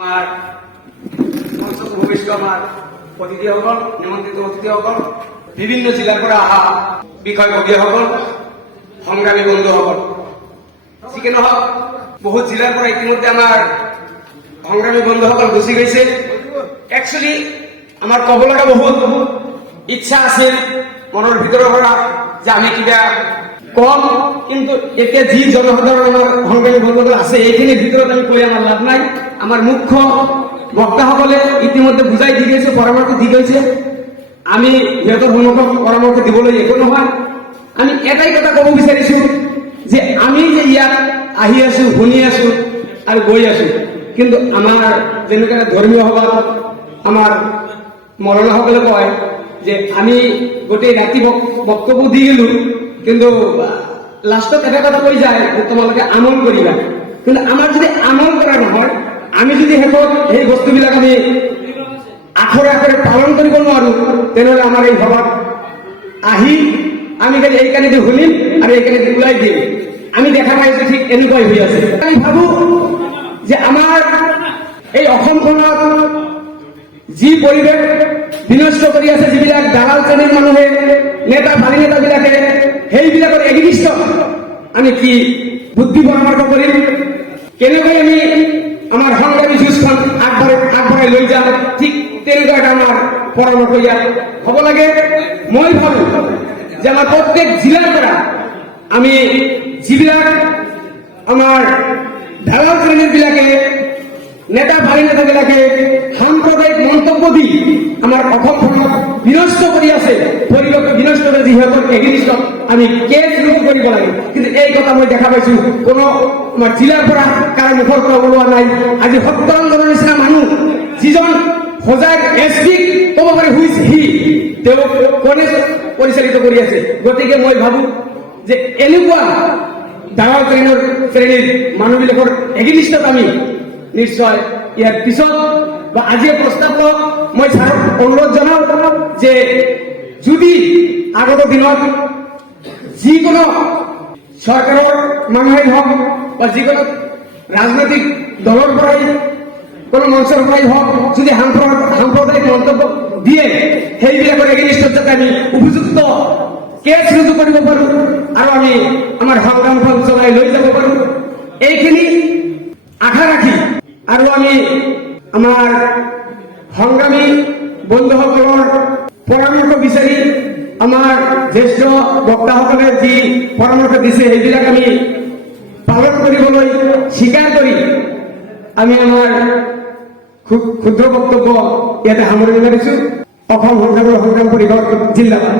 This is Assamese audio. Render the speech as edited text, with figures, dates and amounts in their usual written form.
আমাৰ সংসদ ভূমিষ্ঠ আমাৰ অতিথিসকল নিমন্ত্ৰিত অতিথিসকল বিভিন্ন জিলাৰ পৰা অহা বিষয়ববীয়াসকল সংগ্ৰামী বন্ধুসকল যিকি নহওক বহুত জিলাৰ পৰা ইতিমধ্যে আমাৰ সংগ্ৰামী বন্ধুসকল গুচি গৈছে। একচুৱেলি আমাৰ ক'ব লগা বহুত ইচ্ছা আছিল মনৰ ভিতৰৰ পৰা যে আমি কিবা কম, কিন্তু এতিয়া যি জনসাধাৰণ আমাৰ সংগ্ৰামী বন্ধুসকল আছে এইখিনিৰ ভিতৰত আমি কৈ আমাৰ লাভ নাই। আমাৰ মুখ্য বক্তাসকলে ইতিমধ্যে বুঝাই দি গৈছে, পৰামৰ্শ দি গৈছে। আমি সিহঁতৰ সন্মুখত পৰামৰ্শ দিবলৈ একো নহয়। আমি এটাই কথা ক'ব বিচাৰিছো যে আমি যে ইয়াত আহি আছো, শুনি আছো আৰু গৈ আছো, কিন্তু আমাৰ যেনেকৈ ধৰ্মীয় সভাত আমাৰ মৰণাসকলে কয় যে আমি গোটেই ৰাতি বক্তব্য দি গেলো, কিন্তু লাষ্টত এটা কথা কৈ যায় যে তোমালোকে আমল কৰিবা। কিন্তু আমাৰ যদি আমল কৰা নহয়, আমি যদি শেষত এই বস্তুবিলাক আমি আখৰে আখৰে পালন কৰিব নোৱাৰো, তেনেহ'লে আমাৰ এই সভাত আহি আমি খালি এই কাণেদি শুনিম আৰু এই কাণেদি ওলাই দিম। আমি দেখা পাইছো ঠিক এনেকুৱাই হৈ আছে। আমি ভাবো যে আমাৰ এই অসমখনত যি পৰিৱেশ বিনষ্ট কৰি আছে, যিবিলাক দালাল শ্ৰেণীৰ মানুহে, নেতা ভাৰী নেতাবিলাকে, সেইবিলাকৰ এগেইনষ্টত আমি কি বুদ্ধি পৰামৰ্শ কৰিম, কেনেকৈ আমি আমাৰ সংগ্ৰামী যুঁজখন আগবঢ়াই লৈ যাম, ঠিক তেনেকুৱা এটা আমাৰ পৰামৰ্শ ইয়াত হ'ব লাগে। মই ভাবো যে আমাৰ প্ৰত্যেক জিলাৰ পৰা আমি যিবিলাক আমাৰ দালাল শ্ৰেণীৰ বিলাকে, নেতা ভাৰী নেতাবিলাকে সাম্প্ৰদায়িক মন্তব্য দি আমাৰ অসমখনক বিনষ্ট কৰি আছে, পৰিৱেশ বিনষ্ট কৰি সিহঁতৰ এগেইনষ্টত আমি কেছ ৰুজু কৰিব লাগে। কিন্তু এই কথা মই দেখা পাইছো কোনো আমাৰ জিলাৰ পৰা কাৰো মুখৰ পৰা ওলোৱা নাই। আজি সত্যানন্দৰ নিচিনা মানুহ যিজন সজাগ এছপিক ক'ব পাৰে হুইজ হি, তেওঁক কোনে পৰিচালিত কৰি আছে। গতিকে মই ভাবো যে এনেকুৱা ডাঙৰ শ্ৰেণীৰ মানুহবিলাকৰ এগেইনষ্টত আমি নিশ্চয় ইয়াৰ পিছত বা আজিৰ প্ৰস্তাৱ মই ছাৰক অনুৰোধ জনাওঁ যে যদি আগত দিনত যিকোনো চৰকাৰৰ মানুহেই হওক বা যিকোনো ৰাজনৈতিক দলৰ পৰাই, কোনো মঞ্চৰ পৰাই হওক, যদি সাম্প্ৰদায়িক মন্তব্য দিয়ে, সেইবিলাকৰ এগেইনষ্টত যাতে আমি উপযুক্ত কেছ ৰুজু কৰিব পাৰো আৰু আমি আমাৰ সংগ্ৰামখন চলাই লৈ যাব পাৰো, এইখিনি আশা ৰাখি আৰু আমি আমাৰ সংগ্ৰামী বন্ধুসকলৰ পৰামৰ্শ বিচাৰি আমাৰ জ্যেষ্ঠ বক্তাসকলে যি পৰামৰ্শ দিছে সেইবিলাক আমি পালন কৰিবলৈ স্বীকাৰ কৰি আমি আমাৰ খুব ক্ষুদ্ৰ বক্তব্য ইয়াতে সামৰণি মাৰিছো। অসম সংগ্ৰাম পৰিষদ জিন্দাবাদ।